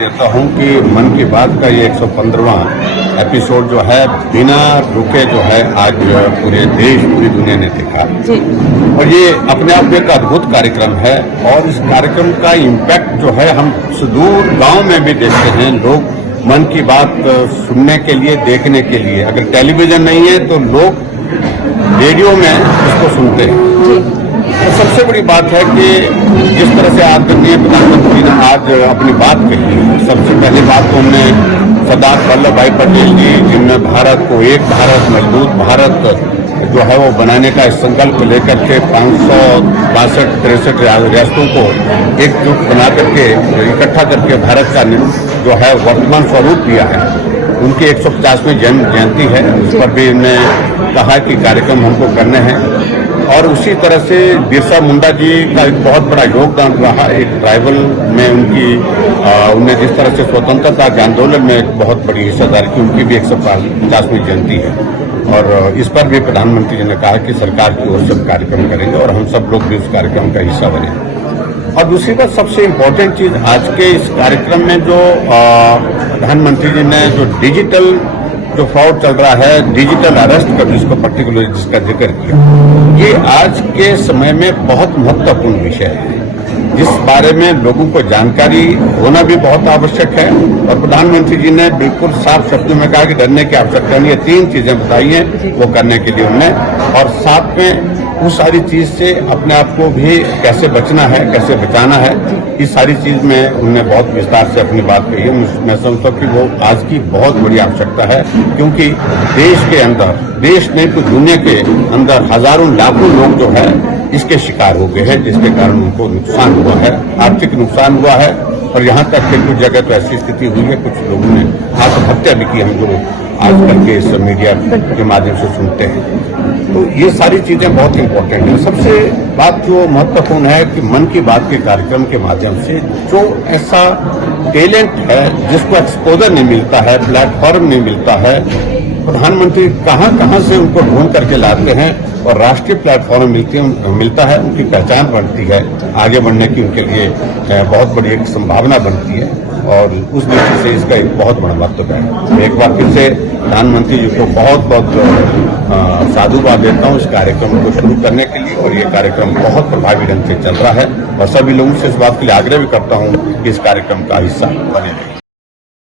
कहता हूं कि मन की बात का ये 115वां एपिसोड जो है बिना रुके जो है आज पूरे देश पूरी दुनिया ने देखा और ये अपने आप में एक अद्भुत कार्यक्रम है और इस कार्यक्रम का इम्पैक्ट जो है हम सुदूर गांव में भी देखते हैं। लोग मन की बात सुनने के लिए देखने के लिए अगर टेलीविजन नहीं है तो लोग रेडियो में इसको सुनते हैं। तो सबसे बड़ी बात है कि जिस तरह से आदरणीय प्रधानमंत्री ने आज अपनी बात कही, सबसे पहली बात तो उन्होंने सरदार वल्लभ भाई पटेल जी जिनमें भारत को एक भारत मजबूत भारत जो है वो बनाने का संकल्प लेकर के 562-63 रियासतों को एकजुट बना करके इकट्ठा करके भारत का जो है वर्तमान स्वरूप दिया है। उनकी 150वीं जन्म जयंती है, उस पर भी उन्होंने कहा कि कार्यक्रम हमको करने हैं। और उसी तरह से बिरसा मुंडा जी का एक बहुत बड़ा योगदान रहा एक ट्राइबल में उनने जिस तरह से स्वतंत्रता के आंदोलन में एक बहुत बड़ी हिस्सेदारी की, उनकी भी 150वीं जयंती है और इस पर भी प्रधानमंत्री जी ने कहा कि सरकार की ओर से कार्यक्रम करेंगे और हम सब लोग भी उस कार्यक्रम का हिस्सा बने। और दूसरी बात सबसे इम्पोर्टेंट चीज आज के इस कार्यक्रम में जो प्रधानमंत्री जी ने जो डिजिटल जो फ्रॉड चल रहा है, डिजिटल अरेस्ट का जिसको पर्टिकुलर जिसका जिक्र किया, ये आज के समय में बहुत महत्वपूर्ण विषय है जिस बारे में लोगों को जानकारी होना भी बहुत आवश्यक है। और प्रधानमंत्री जी ने बिल्कुल साफ शब्दों में कहा कि डरने की आवश्यकता नहीं है। 3 चीजें बताई हैं वो करने के लिए उन्हें, और साथ में उस सारी चीज से अपने आप को भी कैसे बचना है, कैसे बचाना है, इस सारी चीज में उन्होंने बहुत विस्तार से अपनी बात कही है। मैं समझता हूँ कि वो आज की बहुत बड़ी आवश्यकता है, क्योंकि देश के अंदर, देश नहीं तो दुनिया के अंदर हजारों लाखों लोग जो है इसके शिकार हो गए हैं, जिसके कारण उनको नुकसान हुआ है, आर्थिक नुकसान हुआ है। और यहाँ तक कि कुछ जगह तो ऐसी स्थिति हुई है, कुछ लोगों ने आत्महत्या भी की, हम जो आजकल के इस मीडिया के माध्यम से सुनते हैं। तो ये सारी चीजें बहुत इंपॉर्टेंट है। सबसे बात जो महत्वपूर्ण है कि मन की बात के कार्यक्रम के माध्यम से जो ऐसा टैलेंट है जिसको एक्सपोजर नहीं मिलता है, प्लेटफॉर्म नहीं मिलता है, प्रधानमंत्री कहां से उनको ढूंढ करके लाते हैं और राष्ट्रीय प्लेटफॉर्म मिलता है, उनकी पहचान बनती है, आगे बढ़ने की उनके लिए बहुत बड़ी एक संभावना बनती है और उस दृष्टि से इसका एक बहुत बड़ा महत्व है। एक बार फिर से प्रधानमंत्री जी को बहुत बहुत साधुवाद देता हूँ इस कार्यक्रम को शुरू करने के लिए, और ये कार्यक्रम बहुत प्रभावी ढंग से चल रहा है और सभी लोगों से इस बात के लिए आग्रह भी करता हूँ कि इस कार्यक्रम का हिस्सा बने रहें।